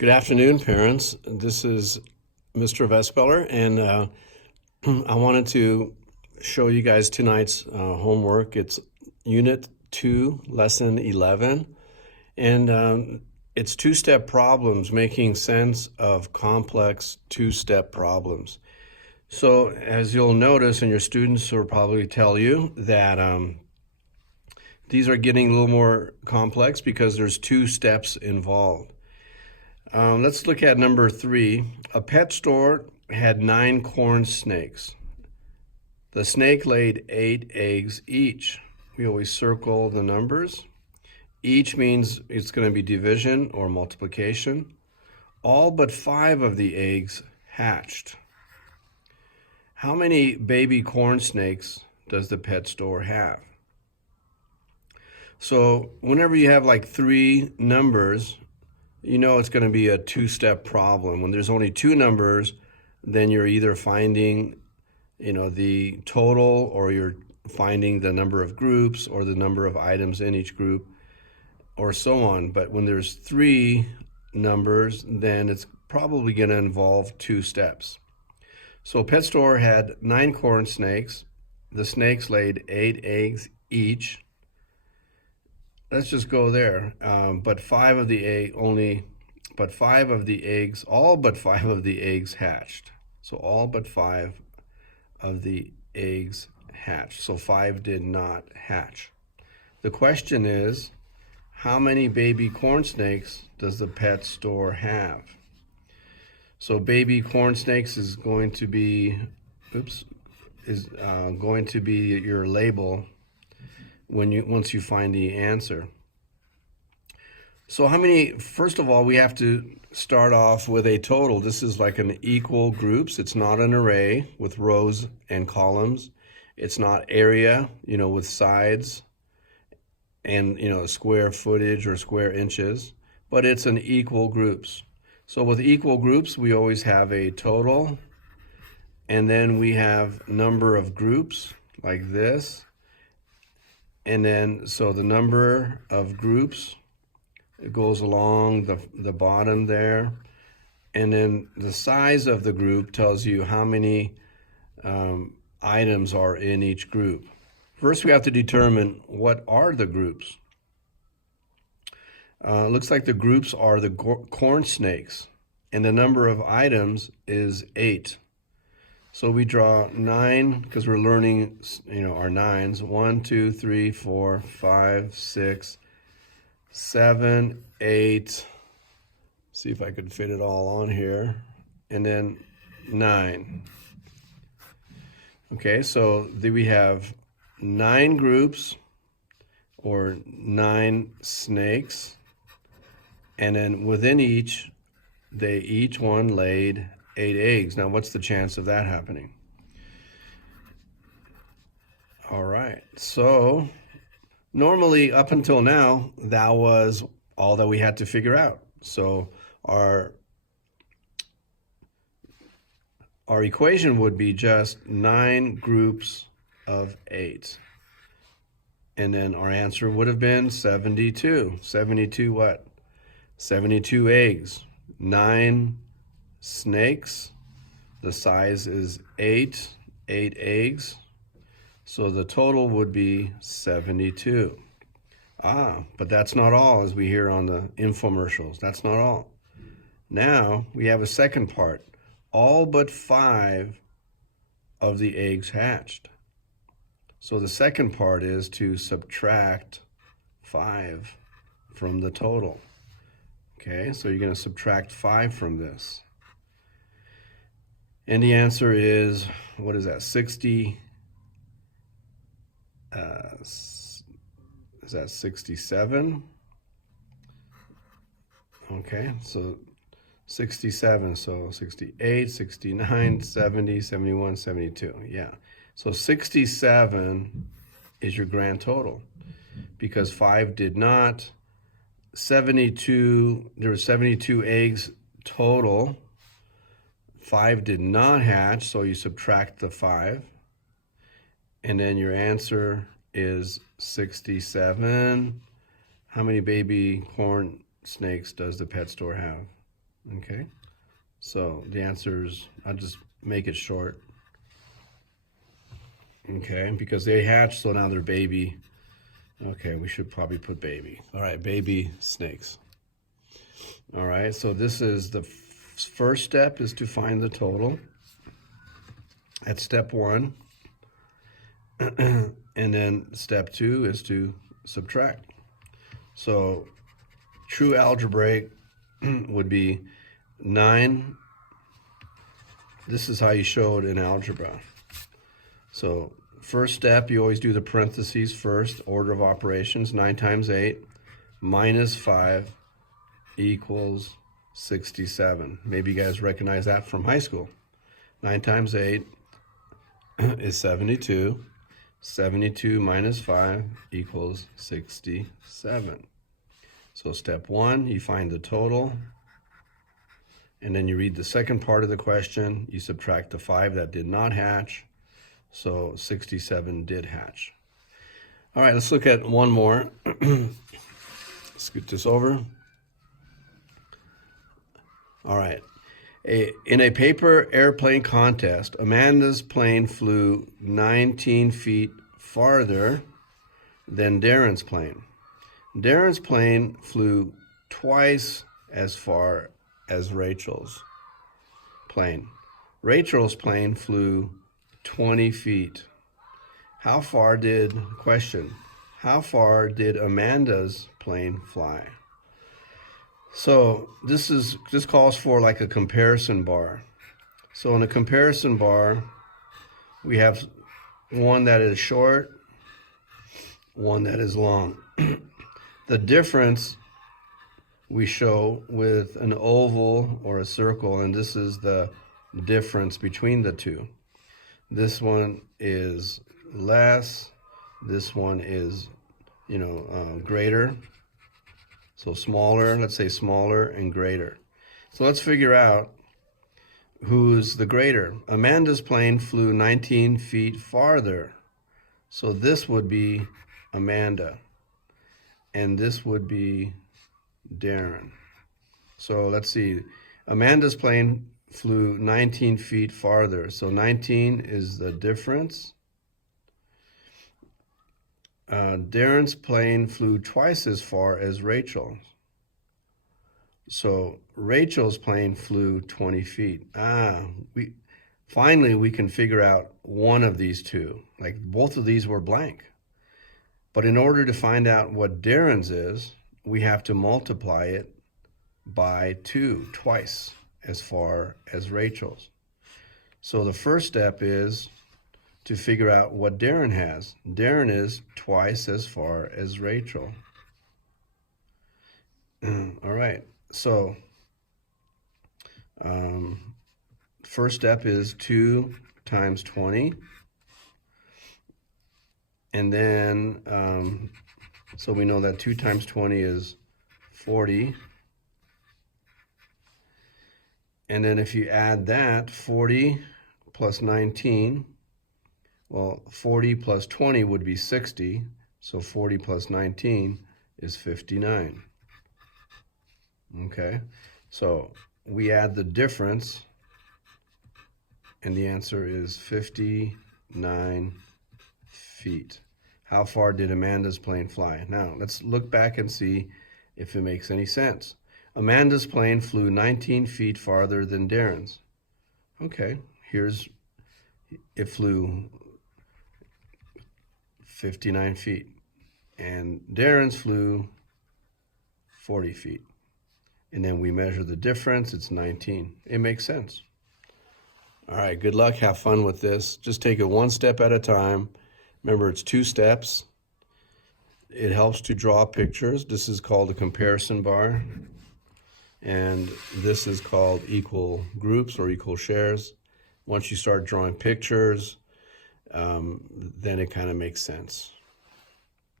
Good afternoon, parents. This is Mr. Veszpeller, and I wanted to show you guys tonight's homework. It's Unit 2, Lesson 11, and it's two-step problems, making sense of complex two-step problems. So as you'll notice, and your students will probably tell you, that these are getting a little more complex because there's two steps involved. Let's look at number 3. A pet store had 9 corn snakes. The snake laid 8 eggs each. We always circle the numbers. Each means it's going to be division or multiplication. All but 5 of the eggs hatched. How many baby corn snakes does the pet store have? So whenever you have like 3 numbers, you know it's going to be a two-step problem. When there's only 2 numbers, then you're either finding, the total, or you're finding the number of groups or the number of items in each group, or so on. But when there's 3 numbers, then it's probably going to involve 2 steps. So pet store had 9 corn snakes. The snakes laid 8 eggs each. Let's just go there. All but 5 of the eggs hatched. So all but 5 of the eggs hatched. So 5 did not hatch. The question is, how many baby corn snakes does the pet store have? So baby corn snakes is going to be, your label once you find the answer. So first of all, we have to start off with a total. This is like an equal groups. It's not an array with rows and columns. It's not area, with sides and, square footage or square inches, but it's an equal groups. So with equal groups, we always have a total, and then we have number of groups like this. And then, so the number of groups, it goes along the bottom there. And then the size of the group tells you how many items are in each group. First, we have to determine what are the groups. Looks like the groups are the corn snakes, and the number of items is 8. So we draw 9 because we're learning, our 9s. 1, 2, 3, 4, 5, 6, 7, 8. See if I could fit it all on here. And then 9. Okay, so we have 9 groups or 9 snakes. And then within each one laid 8 eggs. Now, what's the chance of that happening? All right, so normally up until now, that was all that we had to figure out. So our equation would be just 9 groups of 8. And then our answer would have been 72. 72 what? 72 eggs. 9 snakes, the size is 8 eggs, so the total would be 72. But that's not all, as we hear on the infomercials. That's not all. Now we have a second part. All but 5 of the eggs hatched. So the second part is to subtract 5 from the total. Okay, so you're going to subtract 5 from this. And the answer is, what is that, 60? Is that 67? Okay, so 67, so 68, 69, 70, 71, 72. Yeah, so 67 is your grand total because 5 did not. 72, there were 72 eggs total. 5 did not hatch, so you subtract the 5. And then your answer is 67. How many baby corn snakes does the pet store have? Okay, so the answer is, I'll just make it short. Okay, because they hatch, so now they're baby. Okay, we should probably put baby. All right, baby snakes. All right, so this is the first step is to find the total. That's step one. And then step two is to subtract. So true algebraic would be 9. This is how you show it in algebra. So first step, you always do the parentheses first, order of operations. 9 times 8 minus 5 equals 67. Maybe you guys recognize that from high school. 9 times 8 is 72. 72 minus 5 equals 67. So step one, you find the total, and then you read the second part of the question. You subtract the 5 that did not hatch, so 67 did hatch. All right, let's look at one more. Scoot this over. All right. In a paper airplane contest, Amanda's plane flew 19 feet farther than Darren's plane. Darren's plane flew twice as far as Rachel's plane. Rachel's plane flew 20 feet. How far did Amanda's plane fly? So this calls for like a comparison bar. So in a comparison bar, we have one that is short, one that is long. The difference we show with an oval or a circle, and this is the difference between the two. This one is less, this one is, greater. So smaller, let's say smaller and greater. So let's figure out who's the greater. Amanda's plane flew 19 feet farther. So this would be Amanda. And this would be Darren. So let's see. Amanda's plane flew 19 feet farther. So 19 is the difference. Darren's plane flew twice as far as Rachel's. So Rachel's plane flew 20 feet. Finally we can figure out one of these two. Like both of these were blank. But in order to find out what Darren's is, we have to multiply it by 2, twice as far as Rachel's. So the first step is to figure out what Darren has. Darren is twice as far as Rachel. All right, so first step is 2 times 20. And then, so we know that 2 times 20 is 40. And then if you add that, 40 plus 19, well, 40 plus 20 would be 60, so 40 plus 19 is 59. Okay, so we add the difference, and the answer is 59 feet. How far did Amanda's plane fly? Now, let's look back and see if it makes any sense. Amanda's plane flew 19 feet farther than Darren's. Okay, it flew 59 feet, and Darren's flew 40 feet. And then we measure the difference, it's 19. It makes sense. All right, good luck, have fun with this. Just take it one step at a time. Remember, it's 2 steps. It helps to draw pictures. This is called a comparison bar. And this is called equal groups or equal shares. Once you start drawing pictures, then it kind of makes sense.